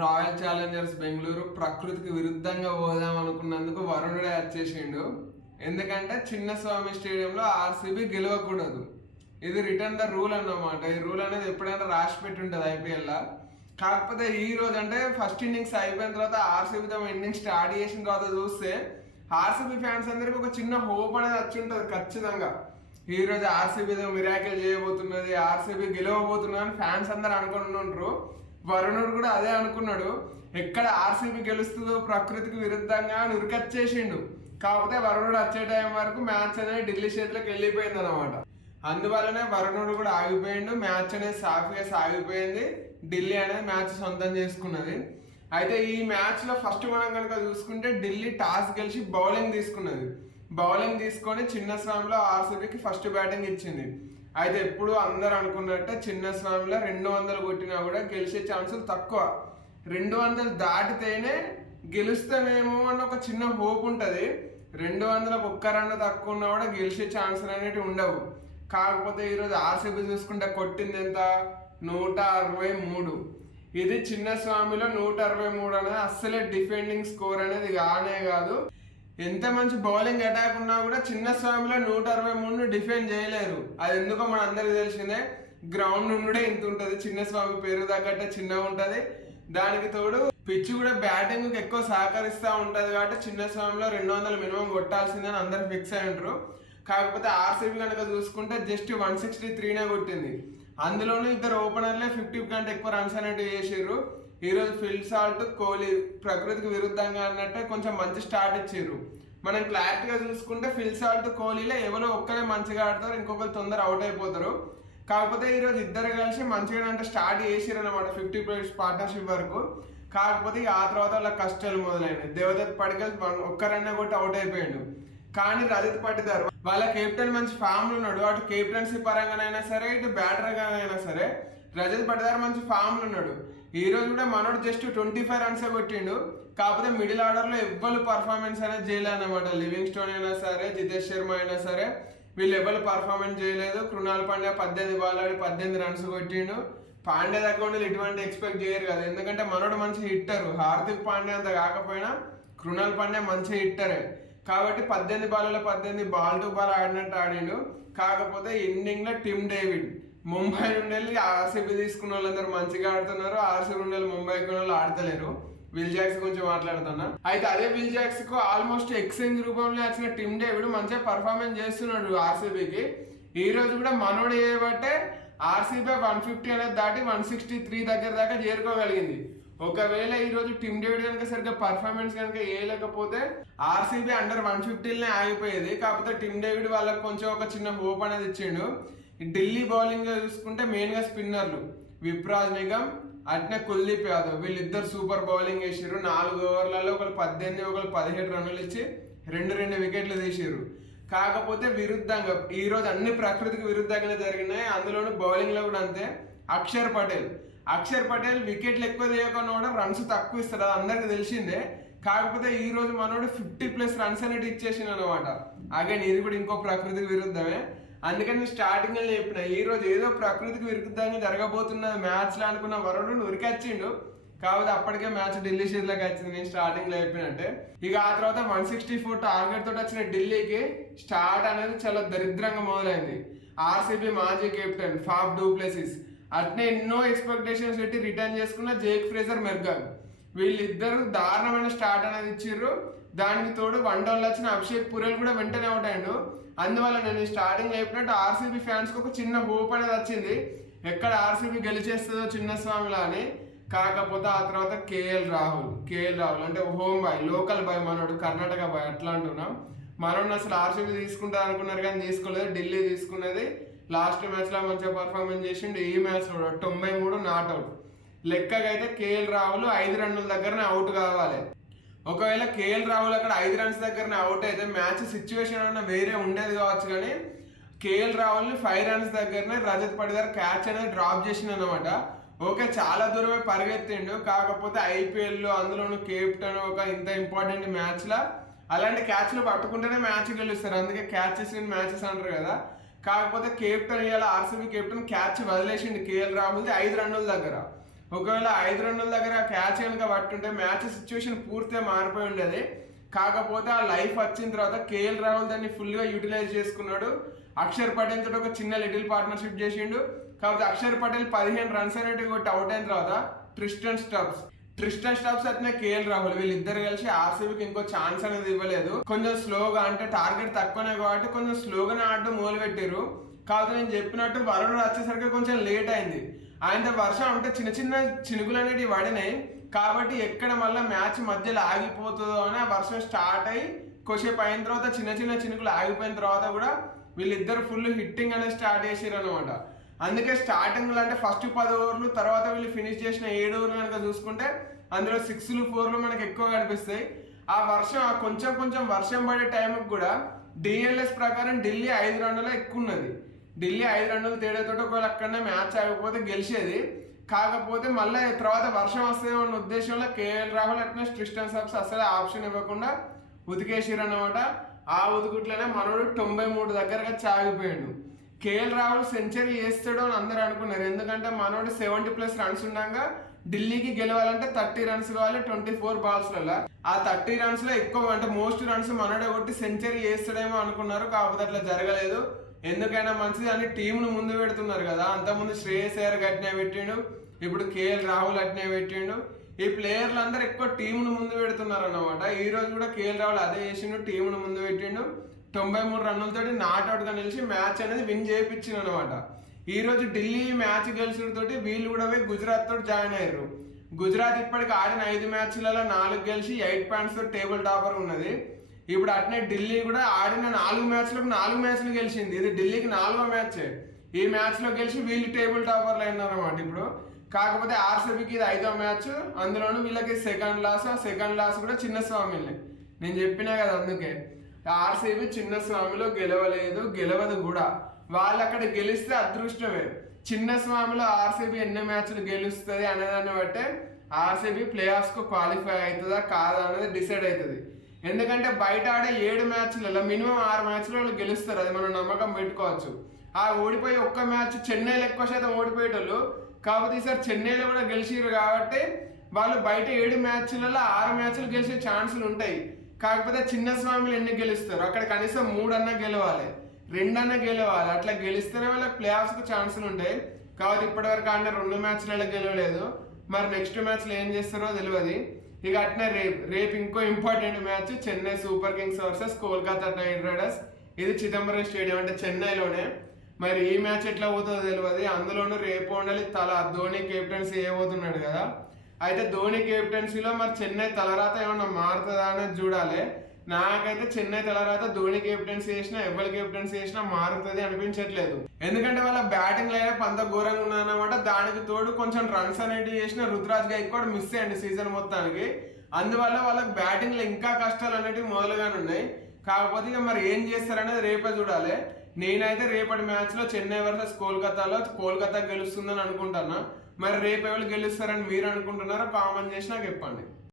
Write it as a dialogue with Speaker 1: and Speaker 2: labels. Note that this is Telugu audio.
Speaker 1: రాయల్ ఛాలెంజర్స్ బెంగళూరు ప్రకృతికి విరుద్ధంగా పోదాం అనుకున్నందుకు వరుణుడే వచ్చేసిండు ఎందుకంటే చిన్న స్వామి స్టేడియంలో ఆర్సీబీ గెలవకూడదు. ఇది రిటర్న్ ద రూల్ అన్నమాట. ఈ రూల్ అనేది ఎప్పుడైనా రాసి పెట్టి ఉంటుంది ఐపీఎల్లో కాకపోతే ఈ రోజు అంటే ఫస్ట్ ఇన్నింగ్స్ అయిపోయిన తర్వాత ఆర్సీబీతో ఇన్నింగ్స్ స్టార్ట్ చేసిన తర్వాత చూస్తే ఆర్సీబీ ఫ్యాన్స్ అందరికి ఒక చిన్న హోప్ అనేది వచ్చి ఉంటుంది ఖచ్చితంగా. ఈ రోజు ఆర్సీబీతో మిరాకిల్ చేయబోతున్నది ఆర్సీబీ గెలవబోతున్నది అని ఫ్యాన్స్ అందరు అనుకుంటుంటారు వరుణుడు కూడా అదే అనుకున్నాడు. ఎక్కడ ఆర్సీబీ గెలుస్తుందో ప్రకృతికి విరుద్ధంగా అని ఉరికొచ్చేసిండు. కాకపోతే వరుణుడు వచ్చే టైం వరకు మ్యాచ్ అనేది ఢిల్లీ చేతిలోకి వెళ్ళిపోయింది అనమాట అందువల్లనే వరుణుడు కూడా ఆగిపోయిండు. మ్యాచ్ అనేది సాఫీగా సాగిపోయింది. ఢిల్లీ అనేది మ్యాచ్ సొంతం చేసుకున్నది. అయితే ఈ మ్యాచ్లో ఫస్ట్ మనం కనుక చూసుకుంటే ఢిల్లీ టాస్ గెలిచి బౌలింగ్ తీసుకున్నది. బౌలింగ్ తీసుకొని చిన్న స్వామిలో ఆర్సీబీకి ఫస్ట్ బ్యాటింగ్ ఇచ్చింది. అయితే ఎప్పుడు అందరు అనుకున్నట్టే చిన్న స్వామిలో రెండు వందలు కొట్టినా కూడా గెలిచే ఛాన్సులు తక్కువ. రెండు వందలు దాటితేనే గెలుస్తామేమో అన్న ఒక చిన్న హోప్ ఉంటుంది. రెండు వందలకు ఒక్క రన్ తక్కువ ఉన్నా కూడా గెలిచే ఛాన్సులు అనేవి ఉండవు. కాకపోతే ఈరోజు ఆర్సీబీ చూసుకుంటే కొట్టింది ఎంత? నూట అరవై మూడు. ఇది చిన్న స్వామిలో నూట అరవై మూడు అనేది అస్సలే డిఫెండింగ్ స్కోర్ అనేది కానే కాదు. ఎంత మంచి బౌలింగ్ అటాక్ ఉన్నా కూడా చిన్న స్వామిలో నూట అరవై మూడు డిఫెండ్ చేయలేరు. అది ఎందుకో మన అందరికి తెలిసిందే. గ్రౌండ్ నుండి ఇంత ఉంటుంది. చిన్న స్వామి పేరు తగ్గట్టే చిన్నగా ఉంటుంది. దానికి తోడు పిచ్ కూడా బ్యాటింగ్ ఎక్కువ సహకరిస్తూ ఉంటుంది కాబట్టి చిన్న స్వామిలో రెండు వందలు మినిమం కొట్టాల్సిందని అందరు ఫిక్స్ అయి ఉంటారు కాకపోతే ఆర్సీబీ కనుక చూసుకుంటే జస్ట్ వన్ సిక్స్టీ త్రీనే కొట్టింది. అందులోనూ ఇద్దరు ఓపెనర్లే ఫిఫ్టీ కంటే ఎక్కువ రన్స్ అనేటివి చేసారు ఈరోజు ఫిల్ సాల్ట్ కోహ్లీ ప్రకృతికి విరుద్ధంగా అన్నట్టే కొంచెం మంచి స్టార్ట్ ఇచ్చారు మనం క్లారిటీగా చూసుకుంటే ఫిల్ సాల్ట్ కోహ్లీలో ఎవరో ఒక్కరే మంచిగా ఆడతారు ఇంకొకరు తొందర అవుట్ అయిపోతారు. కాకపోతే ఈరోజు ఇద్దరు కలిసి మంచిగా అంటే స్టార్ట్ చేసారు అనమాట ఫిఫ్టీ ప్లేయర్స్ పార్ట్నర్షిప్ వరకు. కాకపోతే ఆ తర్వాత వాళ్ళ కష్టాలు మొదలైనవి దేవదత్ పడికల్ ఒక్కరన్నా కొట్టి అవుట్ అయిపోయాడు. కానీ రజత్ పట్టిదారు వాళ్ళ కెప్టెన్ మంచి ఫామ్లు ఉన్నాడు. అటు కెప్టెన్సీ పరంగానైనా సరే ఇటు బ్యాటర్గానైనా సరే రజత్ పట్టిదారు మంచి ఫామ్లు ఉన్నాడు. ఈ రోజు కూడా మనోడు జస్ట్ ట్వంటీ ఫైవ్ రన్సే కొట్టిండు. కాకపోతే మిడిల్ ఆర్డర్లో ఎవ్వరు పర్ఫార్మెన్స్ అనేది చేయలేదు అనమాట లివింగ్ స్టోన్ అయినా సరే జితేష్ శర్మ అయినా సరే వీళ్ళు ఎవరు పర్ఫార్మెన్స్ చేయలేదు. కృణాల్ పాండ్యా పద్దెనిమిది బాల్ ఆడి పద్దెనిమిది రన్స్ కొట్టిండు. పాండ్యా దగ్గర ఉండి ఇటువంటి ఎక్స్పెక్ట్ చేయరు కదా. ఎందుకంటే మనోడు మంచి హిట్టర్ హార్దిక్ పాండ్యా అంత కాకపోయినా కృణాల్ పాండ్యా మంచి హిట్టరే కాబట్టి పద్దెనిమిది బాల్లో పద్దెనిమిది బాల్ టు బాల్ ఆడినట్టు ఆడిండు. కాకపోతే ఎండింగ్లో టిమ్ డేవిడ్. ముంబై నుండి వెళ్ళి ఆర్సీబీ తీసుకున్న వాళ్ళందరూ మంచిగా ఆడుతున్నారు. ఆర్సీబీ నుండి వెళ్ళి ముంబైకి వాళ్ళు ఆడతలేరు. విల్ జాక్స్ గురించి మాట్లాడుతున్నా. అయితే అదే విల్ జాక్స్కు ఆల్మోస్ట్ ఎక్స్చేంజ్ రూపంలో వచ్చిన టిమ్ డేవిడ్ మంచిగా పర్ఫార్మెన్స్ చేస్తున్నాడు ఆర్సీబీకి ఈ రోజు కూడా మనోడు చేయబట్టే ఆర్సీబీ వన్ ఫిఫ్టీ అనేది దాటి వన్ సిక్స్టీ త్రీ దగ్గర దాకా చేరుకోగలిగింది. ఒకవేళ ఈ రోజు టిమ్ డేవిడ్ కనుక సరిగ్గా పర్ఫార్మెన్స్ కనుక వేయలేకపోతే ఆర్సీబీ అండర్ వన్ ఫిఫ్టీలనే ఆగిపోయేది. కాకపోతే టిమ్ డేవిడ్ వాళ్ళకి కొంచెం ఒక చిన్న హోప్ అనేది ఇచ్చిండు. ఢిల్లీ బౌలింగ్ చూసుకుంటే మెయిన్గా స్పిన్నర్లు విప్రాజ్ నిగమ్ అట్నే కుల్దీప్ యాదవ్. వీళ్ళిద్దరు సూపర్ బౌలింగ్ వేసారు నాలుగు ఓవర్లలో ఒకరు పద్దెనిమిది ఒకరు పదిహేడు రన్నులు ఇచ్చి రెండు రెండు వికెట్లు తీసారు కాకపోతే విరుద్ధంగా ఈ రోజు అన్ని ప్రకృతికి విరుద్ధంగానే జరిగినాయి. అందులోనూ బౌలింగ్లో కూడా అంతే. అక్షర్ పటేల్. అక్షర్ పటేల్ వికెట్లు ఎక్కువ తీయకుండా కూడా రన్స్ తక్కువ ఇస్తాడు. అది అందరికి తెలిసిందే. కాకపోతే ఈ రోజు మనోడు ఫిఫ్టీ ప్లస్ రన్స్ అనేది ఇచ్చేసింది అనమాట అగైన్ ఇది కూడా ఇంకో ప్రకృతికి విరుద్ధమే. అందుకని నేను స్టార్టింగ్లో చెప్పిన ఈ రోజు ఏదో ప్రకృతికి విరుద్ధంగా జరగబోతున్న మ్యాచ్లో అనుకున్న వరుడు ఉరికొచ్చిండు కాకపోతే అప్పటికే మ్యాచ్ ఢిల్లీ లోకి వచ్చింది. నేను స్టార్టింగ్లో చెప్పినట్టే ఇక ఆ తర్వాత వన్ సిక్స్టీ ఫోర్ టార్గెట్ తోటి వచ్చిన ఢిల్లీకి స్టార్ట్ అనేది చాలా దరిద్రంగా మొదలైంది. ఆర్సీబీ మాజీ కెప్టెన్ ఫాఫ్ డూప్లెసిస్ అట్నే ఎన్నో ఎక్స్పెక్టేషన్స్ పెట్టి రిటర్న్ చేసుకున్న జేక్ ఫ్రేజర్ మెర్గన్ వీళ్ళిద్దరు దారుణమైన స్టార్ట్ అనేది ఇచ్చిర్రు. దానికి తోడు వన్ వచ్చిన అభిషేక్ పురేల్ కూడా వెంటనే అవుట్ అందువల్ల నేను స్టార్టింగ్ లేపినట్టు ఆర్సీబీ ఫ్యాన్స్కి ఒక చిన్న హోప్ అనేది వచ్చింది. ఎక్కడ ఆర్సీబీ గెలిచేస్తుందో చిన్న స్వామిలా అని. కాకపోతే ఆ తర్వాత కేఎల్ రాహుల్ కేఎల్ రాహుల్ అంటే హోమ్ బాయ్ లోకల్ బాయ్ మనోడు కర్ణాటక బాయ్ అట్లా అంటున్నాం. మనోడు అసలు ఆర్సీబీ తీసుకుంటారు అనుకున్నారు కానీ తీసుకోలేదు. ఢిల్లీ తీసుకున్నది. లాస్ట్ మ్యాచ్లో మంచిగా పర్ఫార్మెన్స్ చేసిండు. ఈ మ్యాచ్లో తొంభై మూడు నాట్ అవుట్. అయితే కేఎల్ రాహుల్ ఐదు రన్నుల దగ్గరనే అవుట్ కావాలి. ఒకవేళ కేఎల్ రాహుల్ అక్కడ ఐదు రన్స్ దగ్గరనే అవుట్ అయితే మ్యాచ్ సిచ్యువేషన్ అన్న వేరే ఉండేది కావచ్చు కానీ కేఎల్ రాహుల్ని ఫైవ్ రన్స్ దగ్గరనే రజత్ పడిదార్ క్యాచ్ అనేది డ్రాప్ చేసింది అనమాట ఓకే చాలా దూరమే పరిగెత్తిండు. కాకపోతే ఐపీఎల్ అందులోనూ అందులోను కెప్టెన్ ఒక ఇంత ఇంపార్టెంట్ మ్యాచ్లో అలాంటి క్యాచ్లు పట్టుకుంటేనే మ్యాచ్ గెలుస్తారు. అందుకే క్యాచెస్ ఇన్ మ్యాచెస్ అంటారు కదా. కాకపోతే కెప్టెన్ ఇవాళ ఆర్సీబీ కెప్టెన్ క్యాచ్ వదిలేసిండు కేఎల్ రాహుల్ది ఐదు రన్నుల దగ్గర. ఒకవేళ ఐదు రెండుల దగ్గర క్యాచ్ కనుక పట్టుంటే మ్యాచ్ సిచ్యువేషన్ పూర్తిగా మారిపోయి ఉండేది. కాకపోతే ఆ లైఫ్ వచ్చిన తర్వాత కేఎల్ రాహుల్ దాన్ని ఫుల్గా యూటిలైజ్ చేసుకున్నాడు. అక్షర్ పటేల్ తోటి ఒక చిన్న లిటిల్ పార్ట్నర్షిప్ చేసిండు. కాబట్టి అక్షర్ పటేల్ పదిహేను రన్స్ అనేటివి కొట్టి అవుట్ అయిన తర్వాత ట్రిస్టన్ స్టబ్స్ ట్రిస్టన్ స్టబ్స్ అట్నే కేఎల్ రాహుల్ వీళ్ళిద్దరు కలిసి ఆర్సీబీకి ఇంకో ఛాన్స్ అనేది ఇవ్వలేదు. కొంచెం స్లోగా అంటే టార్గెట్ తక్కువనే కాబట్టి కొంచెం స్లోగానే ఆడటం మొదలు పెట్టారు కాకపోతే నేను చెప్పినట్టు వరుణ్ వచ్చేసరికి కొంచెం లేట్ అయింది. ఆయన వర్షం అంటే చిన్న చిన్న చినుకులు అనేటివి పడినాయి. కాబట్టి ఎక్కడ మళ్ళీ మ్యాచ్ మధ్యలో ఆగిపోతుందో అని ఆ వర్షం స్టార్ట్ అయ్యి కొసేపు అయిన తర్వాత చిన్న చిన్న చినుకులు ఆగిపోయిన తర్వాత కూడా వీళ్ళిద్దరు ఫుల్ హిట్టింగ్ అనేది స్టార్ట్ చేసారు అనమాట అందుకే స్టార్టింగ్లో అంటే ఫస్ట్ పది ఓవర్లు తర్వాత వీళ్ళు ఫినిష్ చేసిన ఏడు ఓవర్లు కనుక చూసుకుంటే అందులో సిక్స్లు ఫోర్లు మనకు ఎక్కువ కనిపిస్తాయి. ఆ వర్షం ఆ కొంచెం కొంచెం వర్షం పడే టైంకి కూడా డిఎల్ఎస్ ప్రకారం ఢిల్లీ ఐదు రన్నుల ఎక్కువ ఉన్నది. ఢిల్లీ ఐదు రన్నులు తేడాతో ఒకవేళ అక్కడనే మ్యాచ్ ఆగిపోతే గెలిచేది. కాకపోతే మళ్ళీ తర్వాత వర్షం వస్తే ఉన్న ఉద్దేశంలో కేఎల్ రాహుల్ అట్నే స్ట్రిస్టన్ సబ్స్ అసలు ఆప్షన్ ఇవ్వకుండా ఉతికేసిరు అనమాట ఆ ఉతుకుట్లోనే మనోడు తొంభై మూడు దగ్గరగా చాగిపోయాడు. కేఎల్ రాహుల్ సెంచరీ వేస్తాడు అని అందరూ అనుకున్నారు. ఎందుకంటే మనోడు సెవెంటీ ప్లస్ రన్స్ ఉండగా ఢిల్లీకి గెలవాలంటే థర్టీ రన్స్ కావాలి ట్వంటీ ఫోర్ బాల్స్లలో. ఆ థర్టీ రన్స్లో ఎక్కువ అంటే మోస్ట్ రన్స్ మనోడే కొట్టి సెంచరీ వేస్తాడేమో అనుకున్నారు. కాకపోతే అట్లా జరగలేదు. ఎందుకైనా మంచిది అని టీంను ముందు పెడుతున్నారు కదా. అంతకుముందు శ్రేయస్ అయ్యర్ అట్నే పెట్టిండు ఇప్పుడు కేఎల్ రాహుల్ అట్నే పెట్టిండు. ఈ ప్లేయర్లు అందరూ ఎక్కువ టీంను ముందు పెడుతున్నారు అన్నమాట ఈ రోజు కూడా కేఎల్ రాహుల్ అదే చేసిండు టీంను ముందు పెట్టిండు. తొంభై మూడు రన్నులతో నాట్అవుట్గా నిలిచి మ్యాచ్ అనేది విన్ చేయించింది అనమాట ఈ రోజు ఢిల్లీ మ్యాచ్ గెలిచడంతో వీళ్ళు కూడా పోయి గుజరాత్ తోటి జాయిన్ అయ్యారు. గుజరాత్ ఇప్పటికి ఆడిన ఐదు మ్యాచ్లలో నాలుగు గెలిచి ఎయిట్ పాయింట్స్తో టేబుల్ టాపర్ ఉన్నది. ఇప్పుడు అట్నే ఢిల్లీ కూడా ఆడిన నాలుగు మ్యాచ్లకు నాలుగు మ్యాచ్లు గెలిచింది. ఇది ఢిల్లీకి నాలుగో మ్యాచ్. ఈ మ్యాచ్లో గెలిచి వీళ్ళు టేబుల్ టాపర్లు అయినారన్నమాట ఇప్పుడు. కాకపోతే ఆర్సీబీకి ఇది ఐదో మ్యాచ్. అందులోనూ వీళ్ళకి సెకండ్ లాస్ ఆ సెకండ్ లాస్ కూడా చిన్న స్వామిని నేను చెప్పినా కదా అందుకే. ఆర్సీబీ చిన్న స్వామిలో గెలవలేదు గెలవదు కూడా. వాళ్ళు అక్కడ గెలిస్తే అదృష్టమే. చిన్న స్వామిలో ఆర్సీబీ ఎన్ని మ్యాచ్లు గెలుస్తుంది అనేదాన్ని బట్టే ఆర్సీబీ ప్లే ఆఫ్స్కు క్వాలిఫై అవుతుందా కాదా అనేది డిసైడ్ అవుతుంది. ఎందుకంటే బయట ఆడే ఏడు మ్యాచ్లలో మినిమం ఆరు మ్యాచ్లు వాళ్ళు గెలుస్తారు అది మనం నమ్మకం పెట్టుకోవచ్చు. ఆ ఓడిపోయి ఒక్క మ్యాచ్ చెన్నైలో ఎక్కువ శాతం ఓడిపోయేటోళ్ళు కాకపోతే ఈసారి చెన్నైలో కూడా గెలిచిరు కాబట్టి వాళ్ళు బయట ఏడు మ్యాచ్లలో ఆరు మ్యాచ్లు గెలిచే ఛాన్సులు ఉంటాయి. కాకపోతే చిన్న స్వామిలు ఎన్ని గెలుస్తారు? అక్కడ కనీసం మూడన్నా గెలవాలి రెండన్నా గెలవాలి అట్లా గెలిస్తేనే వాళ్ళకి ప్లే ఆఫ్స్కి ఛాన్సులు ఉంటాయి. కాబట్టి ఇప్పటివరకు ఆడిన రెండు మ్యాచ్లలో గెలవలేదు. మరి నెక్స్ట్ మ్యాచ్లో ఏం చేస్తారో తెలియదు ఇక అట్నే రేపు రేపు ఇంకో important match Chennai Super Kings versus Kolkata Knight Riders. ఇది చిదంబరం స్టేడియం అంటే చెన్నైలోనే. మరి ఈ మ్యాచ్ ఎట్లా పోతుందో తెలియదు అందులోనూ రేపు ఉండాలి తల ధోని కెప్టెన్సీ ఏమవుతున్నాడు కదా. అయితే ధోని కెప్టెన్సీలో మరి చెన్నై తలరాత ఏమన్నా మారుతుందా అనేది చూడాలి. నాకైతే చెన్నై తలరాత ధోని కెప్టెన్సీ చేసినా ఎవరి కెప్టెన్సీ చేసినా మారుతుంది అనిపించట్లేదు. ఎందుకంటే వాళ్ళ బ్యాటింగ్ లైనప్ అంత ఘోరంగా ఉన్నదన్నమాట దానికి తోడు కొంచెం రన్స్ అనేటివి చేసిన రుతురాజ్ గైక్వాడ్ మిస్ అయ్యండి సీజన్ మొత్తానికి. అందువల్ల వాళ్ళకి బ్యాటింగ్లో ఇంకా కష్టాలు అనేటివి మొదలుగానే ఉన్నాయి. కాకపోతే ఇక మరి ఏం చేస్తారనేది రేపే చూడాలి. నేనైతే రేపటి మ్యాచ్లో చెన్నై వర్సెస్ కోల్కతాలో కోల్కతా గెలుస్తుందని అనుకుంటున్నా. మరి రేపు ఎవరు గెలుస్తారని మీరు అనుకుంటున్నారో? కామెంట్ చేసి నాకు చెప్పండి.